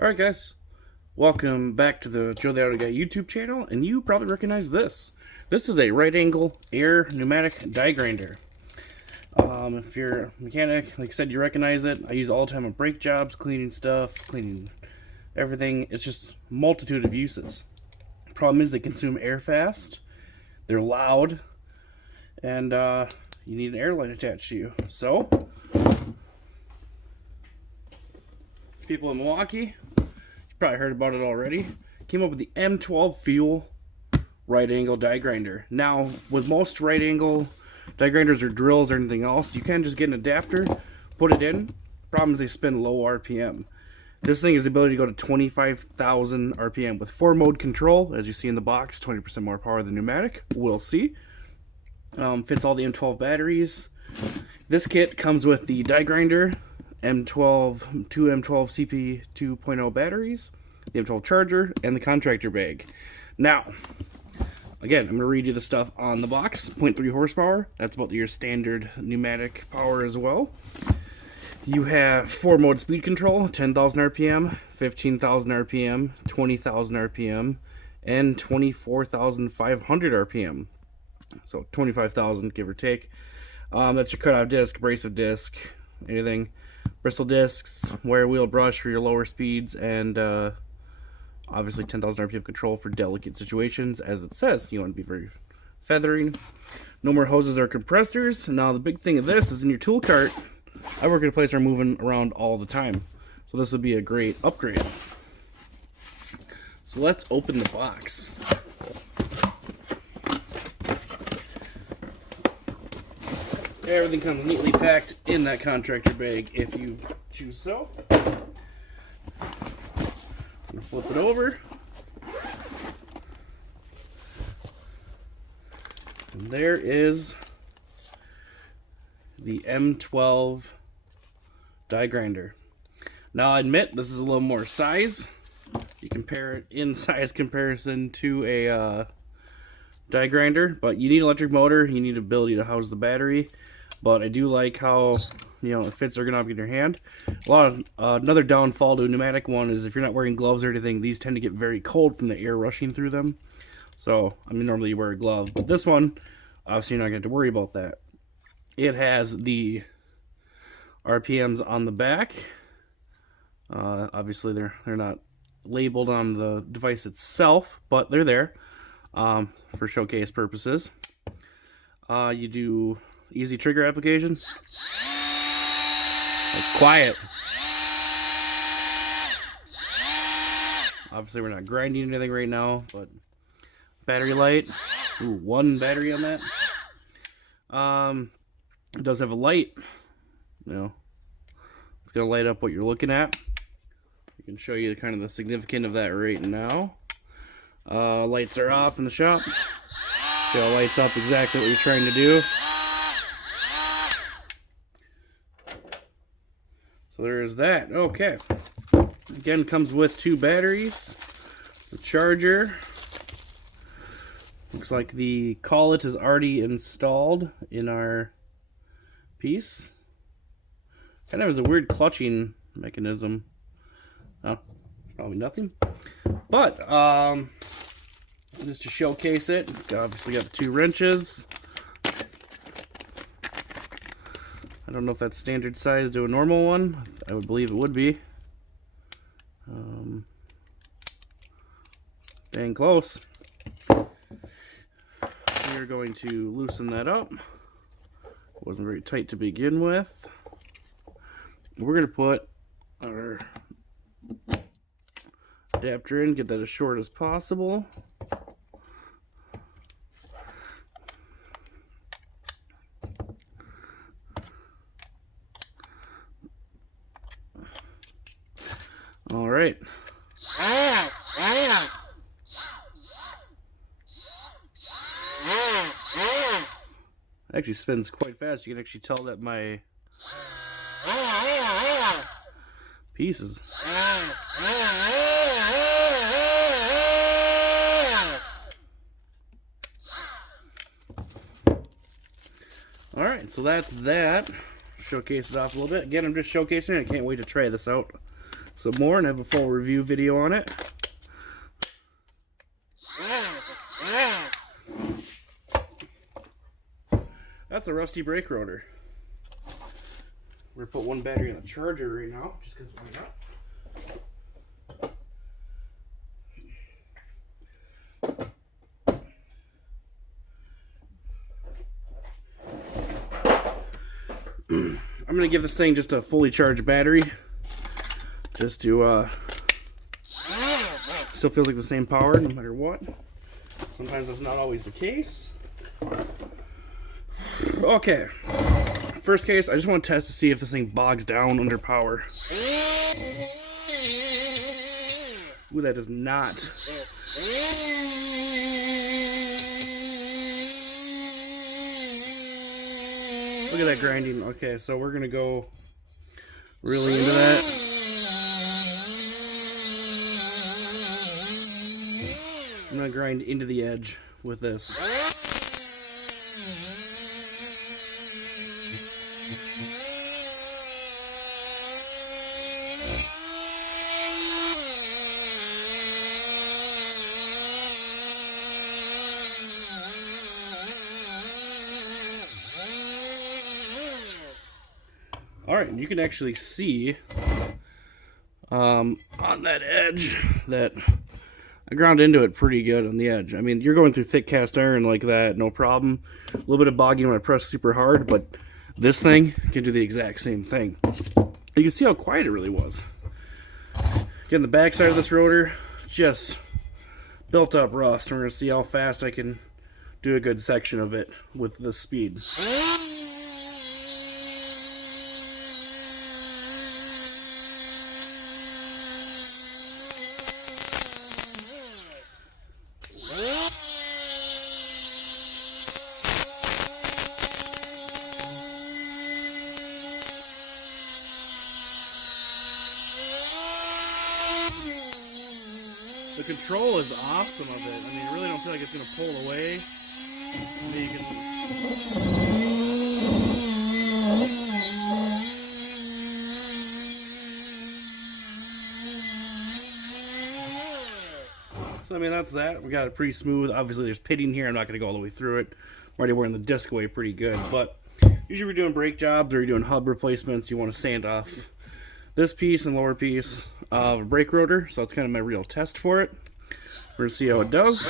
Alright guys, welcome back to the Joe the Auto Guy YouTube channel, and you probably recognize this. This is a right angle air pneumatic die grinder. If you're a mechanic, like I said, you recognize it. I use it all the time on brake jobs, cleaning stuff, cleaning everything. It's just a multitude of uses. The problem is they consume air fast, they're loud, and you need an air line attached to you. So, people in Milwaukee, probably heard about it already, came up with the M12 fuel right angle die grinder. Now, with most right angle die grinders or drills or anything else, you can just get an adapter, put it in. Problem is they spin low RPM. This thing has the ability to go to 25,000 RPM with 4-mode control, as you see in the box, 20% more power than pneumatic. We'll see. Fits all the M12 batteries. This kit comes with the die grinder, M12, two M12 CP 2.0 batteries, the M12 charger, and the contractor bag. Now, again, I'm going to read you the stuff on the box. 0.3 horsepower, that's about your standard pneumatic power as well. You have 4-mode speed control, 10,000 RPM, 15,000 RPM, 20,000 RPM, and 24,500 RPM. So 25,000, give or take. That's your cutout disc, abrasive disc, anything. Bristle discs, wire wheel brush for your lower speeds, and obviously 10,000 RPM control for delicate situations. As it says, you want to be very feathering. No more hoses or compressors. Now the big thing of this is in your tool cart, I work in a place where I'm moving around all the time, so this would be a great upgrade. So let's open the box. Everything comes neatly packed in that contractor bag if you choose so. I'm gonna flip it over. And there is the M12 die grinder. Now I admit this is a little more size. You compare it in size comparison to a die grinder, but you need an electric motor, you need ability to house the battery. But I do like how, it fits ergonomic in your hand. Another downfall to a pneumatic one is if you're not wearing gloves or anything, these tend to get very cold from the air rushing through them. So, normally you wear a glove, but this one, obviously you're not going to have to worry about that. It has the RPMs on the back. Obviously they're not labeled on the device itself, but they're there for showcase purposes. You do easy trigger application. It's quiet. Obviously we're not grinding anything right now, but battery light. Ooh, one battery on that. It does have a light. It's gonna light up what you're looking at. I can show you kind of the significance of that right now. Lights are off in the shop. See how it lights up exactly what you're trying to do. So there's that. Okay. Again, comes with 2 batteries. The charger. Looks like the collet is already installed in our piece. Kind of has a weird clutching mechanism. Oh, probably nothing. But, just to showcase it, it's obviously got the 2 wrenches. I don't know if that's standard size to a normal one. I would believe it would be. Dang close. We're going to loosen that up. It wasn't very tight to begin with. We're going to put our adapter in, get that as short as possible. All right. It actually spins quite fast. You can actually tell that my pieces. All right, so that's that. Showcase it off a little bit. Again, I'm just showcasing it. I can't wait to try this out. some more and have a full review video on it. That's a rusty brake rotor. We're gonna put one battery on the charger right now, just because why not? I'm gonna give this thing just a fully charged battery, just to still feels like the same power no matter what. Sometimes that's not always the case. Okay, first case, I just want to test to see if this thing bogs down under power. Ooh, that does not. Look at that grinding. Okay, so we're gonna go really into that. I'm gonna grind into the edge with this. Alright, and you can actually see on that edge that I ground into it pretty good on the edge. I mean, you're going through thick cast iron like that, no problem. A little bit of bogging when I press super hard, but this thing can do the exact same thing. You can see how quiet it really was. Again, the back side of this rotor, just built up rust. We're going to see how fast I can do a good section of it with this speed. The control is awesome of it. I mean, you really don't feel like it's going to pull away. I mean, you can... So, I mean, that's that. We got it pretty smooth. Obviously, there's pitting here. I'm not going to go all the way through it. I'm already wearing the disc away pretty good. But usually we're doing brake jobs or you're doing hub replacements. You want to sand off this piece and lower piece of a brake rotor, so that's kind of my real test for it. We're going to see how it does.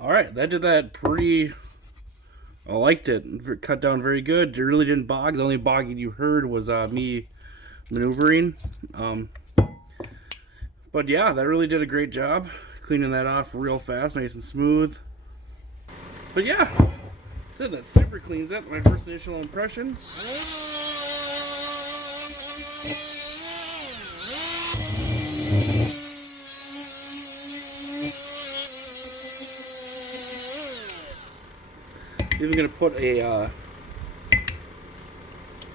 Alright, that did that pretty... I liked it. It cut down very good. It really didn't bog. The only bogging you heard was me maneuvering. But yeah, that really did a great job. Cleaning that off real fast, nice and smooth. But yeah, so that super cleans up. My first initial impression. Even gonna put a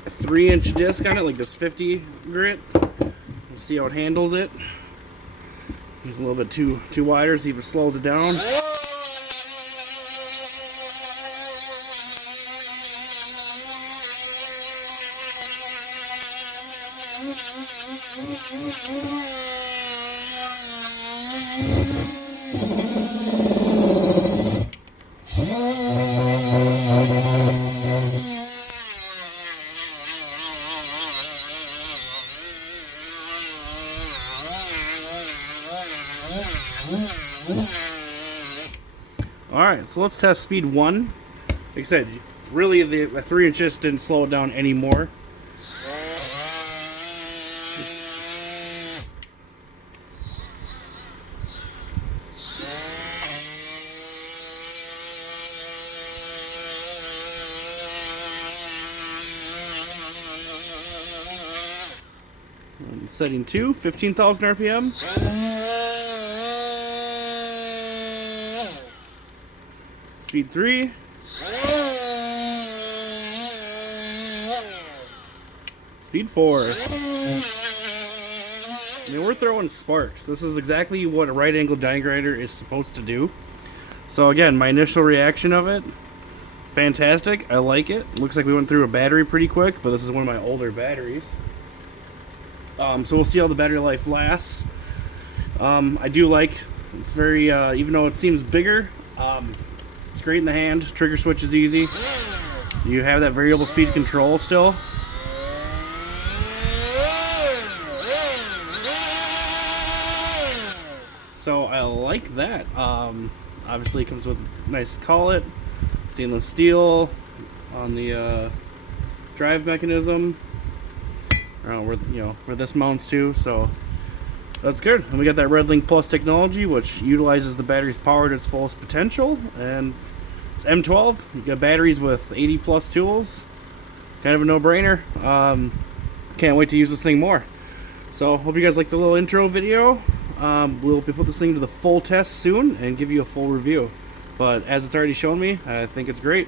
3-inch disc on it, like this 50 grit. We'll see how it handles it. It's a little bit too wider, see if it slows it down. Alright, so let's test speed 1. Like I said, really the 3-inch just didn't slow it down anymore. Setting 2, 15,000 RPM. Speed 3. Speed 4. I mean, we're throwing sparks. This is exactly what a right angle die grinder is supposed to do. So again, my initial reaction of it, fantastic. I like it. Looks like we went through a battery pretty quick, but this is one of my older batteries. So we'll see how the battery life lasts. I do like, it's very, even though it seems bigger, it's great in the hand. Trigger switch is easy. You have that variable speed control still. So I like that. Obviously it comes with a nice collet, stainless steel on the drive mechanism. Where this mounts to, so that's good. And we got that Red Link Plus technology, which utilizes the battery's power to its fullest potential, and it's M12. You got batteries with 80 plus tools. Kind of a no-brainer. Can't wait to use this thing more. So hope you guys like the little intro video. We'll put this thing to the full test soon and give you a full review. But as it's already shown me, I think it's great.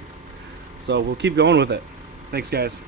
So we'll keep going with it. Thanks, guys.